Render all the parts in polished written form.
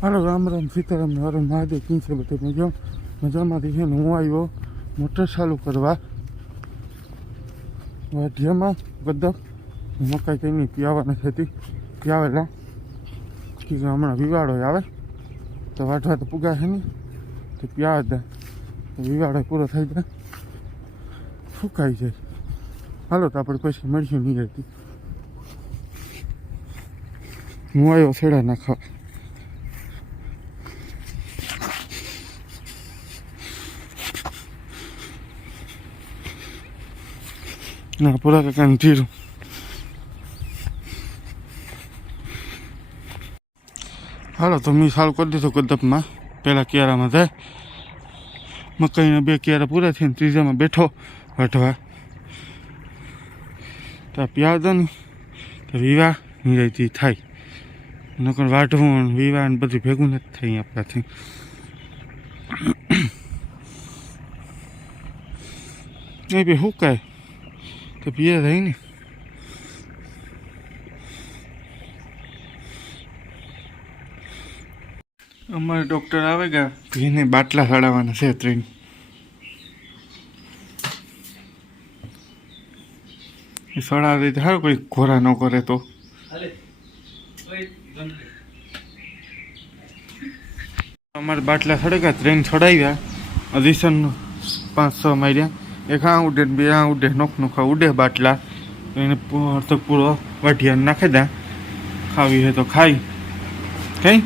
હાલો રામ રામ સીતારામ હર મહાદેવ કેમ છે બધે મજામાંથી છે ને હું આવ્યો મોટર ચાલુ કરવા વાઢિયામાં ગદ્દપ મકાઈ કંઈ નહીં પીવાના થતી પીવાવેલા કે હમણાં વિવાળો આવે તો વાઢવા તો પુગા છે નહીં તો પીવા દે વિવાળો પૂરો થઈ જાય સુકાઈ જાય. હાલો તો આપણે પછી મળશું નહીં રહેતી. હું આવ્યો છેડા નાખવા. ના પૂરા કાકાનું જીરું. હાલો તો મેં સારું કરી દીધું ગદ્દપમાં. પહેલાં કેરામાં થાય મકાઈના 2 કેરા પૂરા થઈને ત્રીજામાં બેઠો વાઢવા. તો પ્યાજ ને તો વિવાહ નિરાયતી થાય નકર વાઢવું વિવાહ ને બધું ભેગું નથી થાય આપણાથી. એ બી સુકાય તો પીએ થાય ને. અમારે ડૉક્ટર આવે ગયા ભીને બાટલા ચડાવવાના છે 3. એ ચડાવી દે સારું કોઈ ઘોરા ન કરે તો. અમારે બાટલા સડેગા 3 ચડાવ્યા અધિસન 500 માર્યા. એક આ ઉડે 2 આ ઉડે નોખા ઉડે બાટલા. એને અડધો પૂરો વાઢિયા નાખી દે. ખાવી હોય તો ખાઈ કઈ.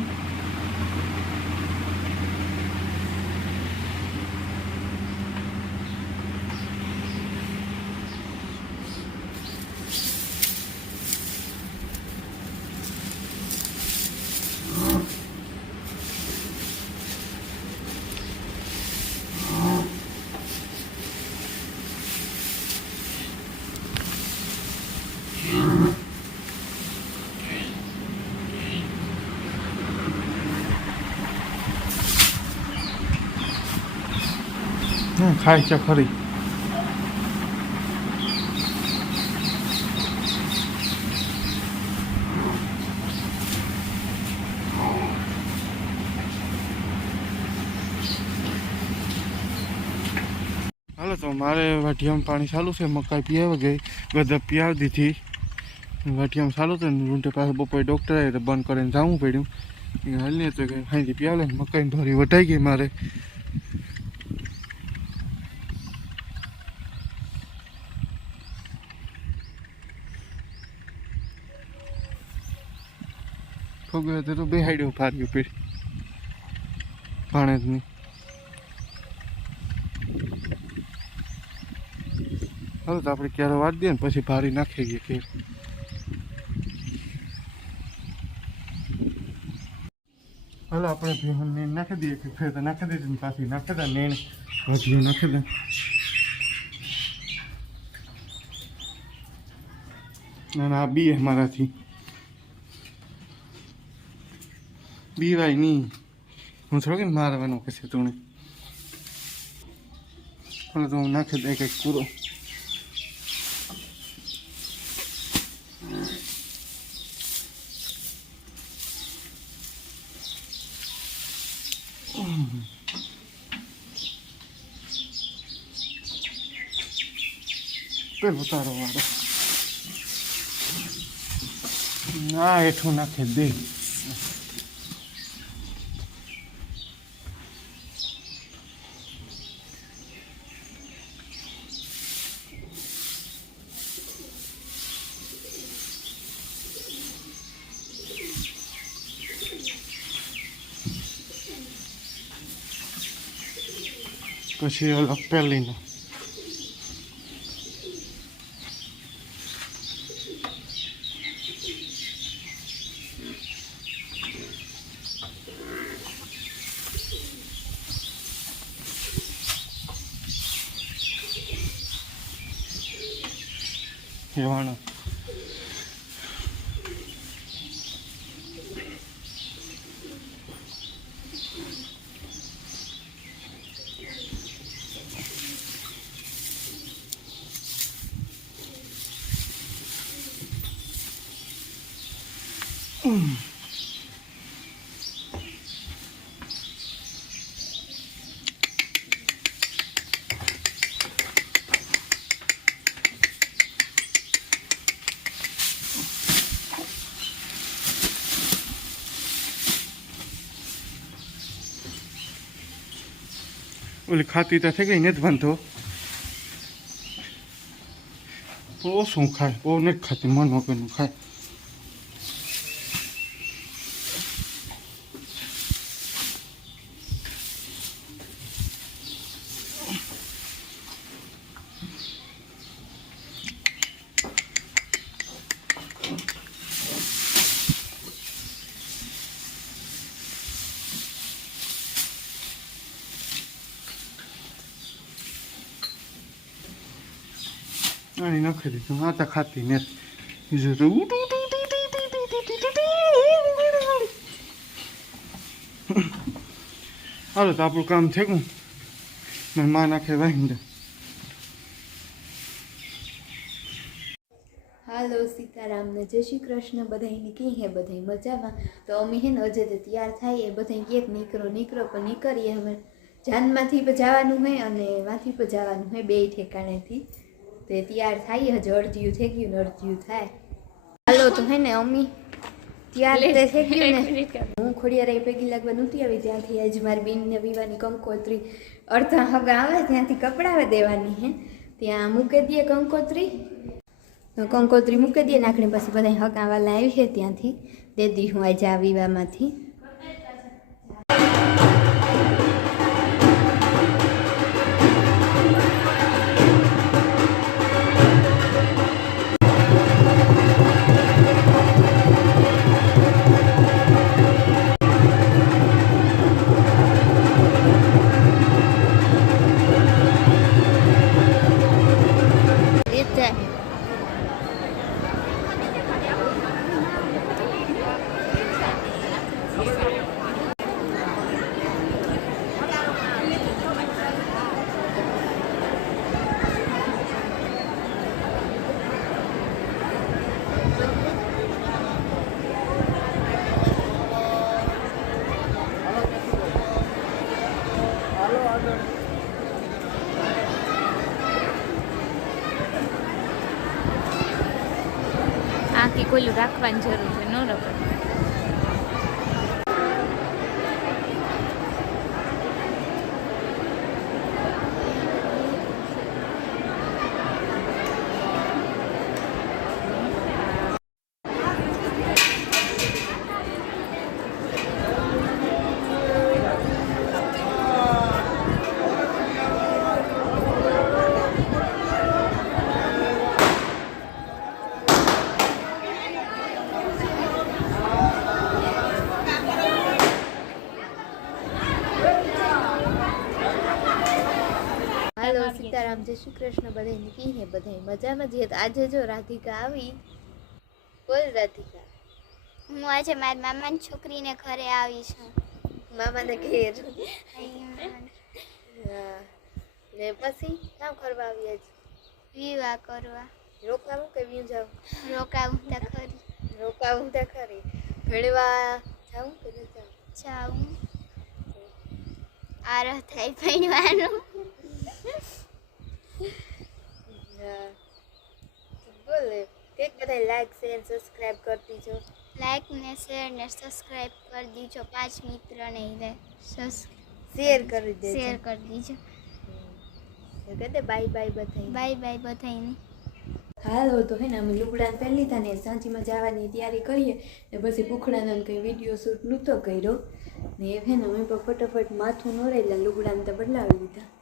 ખાય છે ખરી. હાલો તો મારે વાઢિયામાં પાણી ચાલુ છે. મકાઈ પીવા ગઈ ગદ્દપ પીવી દીધી. વાઢિયામાં ચાલુ તો રૂંટે પાસે બપોરે ડૉક્ટર આવે તો બંધ કરીને જવું પડ્યું. હાલ નહીં તો કંઈ ખાઈથી પીવાલે મકાઈ ધોરી વટાઈ ગઈ મારે. ફોગવે તો બેહાડ્યો ફાર્યું પીડ ભાણે જ નહીં. હવે તો આપણે ક્યારે વાટ દઈએ ને પછી ભારી નાખી ગઈ કે. હાલો આપણે ભીહન નાખી દઈએ કે ફેર તો નાખી દઈએ ને પાછી નાખી દે ને વધ્યું નાખી દે. ના આ બી મારાથી બીવાય નહીં. હું થોડી મારવાનું કે છે તું. હવે તો હું નાખી દે કંઈક પૂરો. પેલું તારો વાળો ના હેઠું નાખી દે. પછી અલગ પહેલીનો હેવાણો. ઓલી ખાતી તો થઈ ગઈ ને જ બાંધો પણ ઓછું ખાય બહુ નથી ખાતી મન વગરનું ખાય આની નાખી દીધું આ તો ખાતી ને બીજું તો હાલો તો આપણું કામ થઈ ગયું મને માં નાખે વાહિંદા હાલો સીતારામને જય શ્રી કૃષ્ણ બધાને કી હે બધાય મજામાં તો અમે હે ને અજય તૈયાર થાય એ બધા કે નીકળો પણ નીકળીએ અમે જાનમાંથી પણ જવાનું હોય અને વાથી પણ જવાનું હોય બે ઠેકાણેથી તે તૈયાર થાય હજી અડધ્યું થઈ ગયું ને અડધ્યું થાય હાલો તો હે ને અમી તૈયાર થઈ ગયું ને હું ખોડિયાર ભેગી લાગવા નહોતી આવી ત્યાંથી આજ મારી બેનને વિવાની કંકોત્રી અડધા હગા આવે ત્યાંથી કપડાવે દેવાની હે ત્યાં મૂકી દઈએ કંકોત્રી મૂકી દઈએ નાખણી પછી બધા હકાવાલા આવી છે ત્યાંથી દે દી હું આજે આ વિવાહમાંથી આખી કોઈલું રાખવાની જરૂર છે ન રખડ હાલો સીતારામ જય શ્રી કૃષ્ણ બધાને કી હે બધાય મજામાં જ આજે જો રાધિકા આવી બોલ રાધિકા હું આજે મારી મામાની છોકરીને ઘરે આવી છું મામાને ઘેર અહીં ને પછી કામ કરવા આવી આજ વિવાહ કરવા રોકાવું કે વ્યુ જાવ રોકાવું તો ખરી ભણવા જાઉં કે ન જાઉં આરહ થાય ભણવાનું બોલે કેક બધા લાઈક શેર સબસ્ક્રાઇબ કરી દીજો લાઈક ને શેર ને સબસ્ક્રાઇબ કરી દીજો 5 મિત્રને શેર કરી દેજો શેર કરી દીજો કહે બાય બાય બધાય બાય બાય બધાને હાલો તો હે ને અમે લુગડાને પહેરી લીધા ને સાંજીમાં જવાની તૈયારી કરીએ ને પછી પુખડાનો કંઈ વિડીયો શૂટ નહોતો કર્યો ને હે ને અમે પણ ફટાફટ માથું નોરેલા લુગડાને તો બદલાવી લીધા